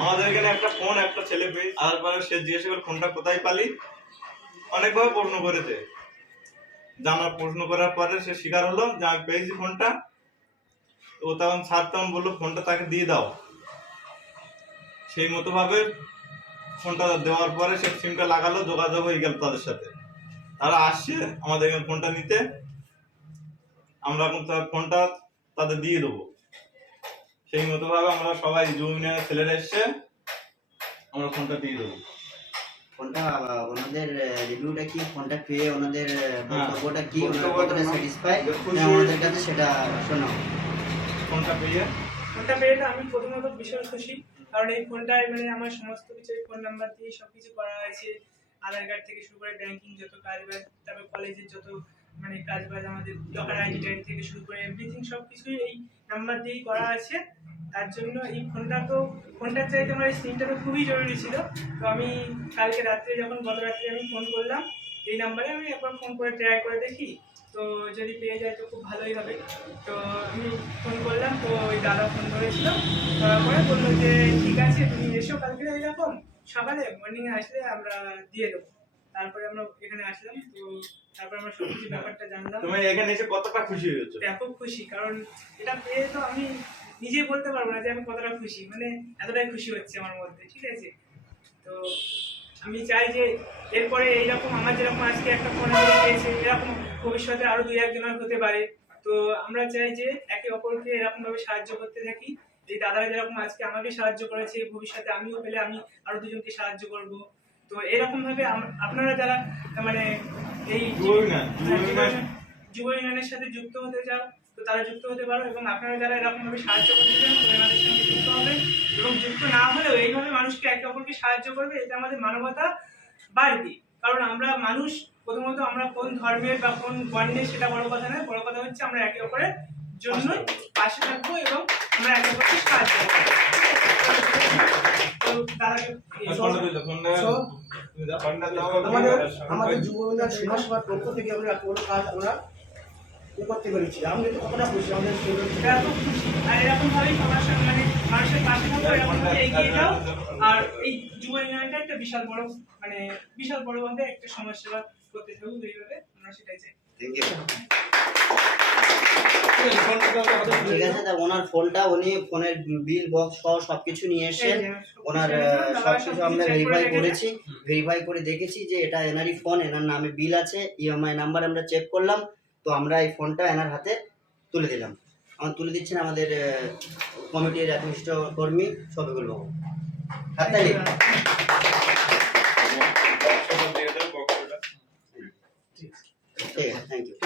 আমাদের এখানে একটা ফোন একটা ছেলে পেয়ে আর পরে সে জিজ্ঞেস করে ফোনটা কোথায় পালি, অনেকভাবে প্রশ্ন করেছে। জানার প্রশ্ন করার পরে সে স্বীকার হলো যে আমি পেয়েছি ফোনটা। ও তখন স্যার তখন বললো ফোনটা তাকে দিয়ে দাও। সেই মতো ভাবে ফোনটা দেওয়ার পরে সে সিমটা লাগালো, যোগাযোগ হয়ে গেল তাদের সাথে। তারা আসছে আমাদের এখানে ফোনটা নিতে, আমরা এখন তার ফোনটা তাদের দিয়ে দেবো। সেই মতো ভাবে আমরা সবাই জুমিনের ছেলেরা এসছে, আমরা ফোনটা দিয়ে দেবো। ফোনটা ওনাদের রিভিউটা কি, ফোনটা পেয়ে ওনাদের বক্তব্যটা কি, ওনারা কতটা স্যাটিসফাই ওনাদের কাছে সেটা শোনাও। ফোনটা পেয়ে না আমি প্রথমত ভীষণ খুশি, কারণ এই ফোনটায় মানে আমার সমস্ত কিছু ফোন নাম্বার দিয়ে সবকিছু করা আছে। আধার কার্ড থেকে শুরু করে ব্যাংকিং যত কাজবাজ, তারপর কলেজের যত মানে কাজবাজ, আমাদের লকার আইডি টাইডি থেকে শুরু করে এভরিথিং সবকিছুই এই নাম্বার দিয়েই করা আছে। তার জন্য এই ফোনটার চাইতে আমার এই সিমটা তো খুবই জরুরি ছিল। তো আমি কালকে রাত্রে যখন গত রাত্রে আমি ফোন করলাম এই নাম্বারে, আমি একবার ফোন করে ট্রাই করে দেখি, তো যদি পেয়ে যায় তো খুব ভালোই হবে। তো আমি ফোন করলাম, তো ওই দাদা ফোন ধরেছিল, ধরার পরে বললো যে ঠিক আছে তুমি এসো কালকে এরকম সকালে মর্নিংয়ে আসলে আমরা দিয়ে দেবো। তারপরে আমরা এখানে আসলাম, তো তারপরে আমরা সবকিছু ব্যাপারটা জানলাম। তুমি এখানে এসে কতটা খুশি হয়েছো? খুব খুশি, কারণ এটা পেয়ে তো আমি নিজেই বলতে পারবো না যে আমি কতটা খুশি, মানে এতটাই খুশি হচ্ছে আমার মধ্যে। ঠিক আছে, তো আমি চাই যে এরপরে এইরকম আমার যেরকম আজকে একটা ফোন পেয়েছে, এরকম ভবিষ্যতে আরো 2-1 হতে পারে। তো আমরা চাই যে একে অপরকে এরকম ভাবে সাহায্য করতে থাকি। এই দাদারা যেরকম আজকে আমাকে সাহায্য করেছে, ভবিষ্যতে আমিও পেলে আমি আরো 2জনকে সাহায্য করব। তো এরকম ভাবে আপনারা যারা মানে এই যুব ইউনিয়নের সাথে যুক্ত হতে চাও, তো তারা যুক্ত হতে পারো, এবং আপনারা যারা এরকম ভাবে সাহায্য করতে চান তো এনাদের সঙ্গে যুক্ত হবে। এবং যুক্ত না হলেও এইভাবে মানুষকে একে অপরকে সাহায্য করবে, এতে আমাদের মানবতা বাড়বে। কারণ আমরা মানুষ, প্রথমত আমরা কোন ধর্মের বা কোন বর্ণের সেটা বড় কথা নয়, বড় কথা হচ্ছে আমরা একে অপরের জন্য পাশে থাকবো এবং আমরা একে অপরকে সাহায্য করবো। আমাদের যুব উন্নয়ন সমাজসেবার পক্ষ থেকে আমরা কোনো কাজ আমরা করতে পেরেছি। আমি কিন্তু কতটা খুশি, আমাদের আর এরকম ভাবেই সবার সঙ্গে মানে মানুষের পাশে থাকো, এরকম ভাবে এগিয়ে যাও। আর এই যুব ইউনিয়নটা একটা বিশাল বড় ভাবে একটা সমাজসেবা করতে থাকুক, এইভাবে আমরা সেটাই চাই। Thank you. ঠিক আছে, তা ওনার ফোনটা উনি ফোনের বিল বক্স সহ সবকিছু নিয়ে এসেছেন। ওনার সবকিছু আমরা ভেরিফাই করে দেখেছি যে এটা এনারই ফোন, এনার নামে বিল আছে, ইএমআই নাম্বার আমরা চেক করলাম। তো আমরা এই ফোনটা এনার হাতে তুলে দিলাম। তুলে দিচ্ছেন আমাদের কমিটির একনিষ্ঠ কর্মী শফিকুল বাবু। হাততালি। ঠিক আছে, থ্যাংক ইউ।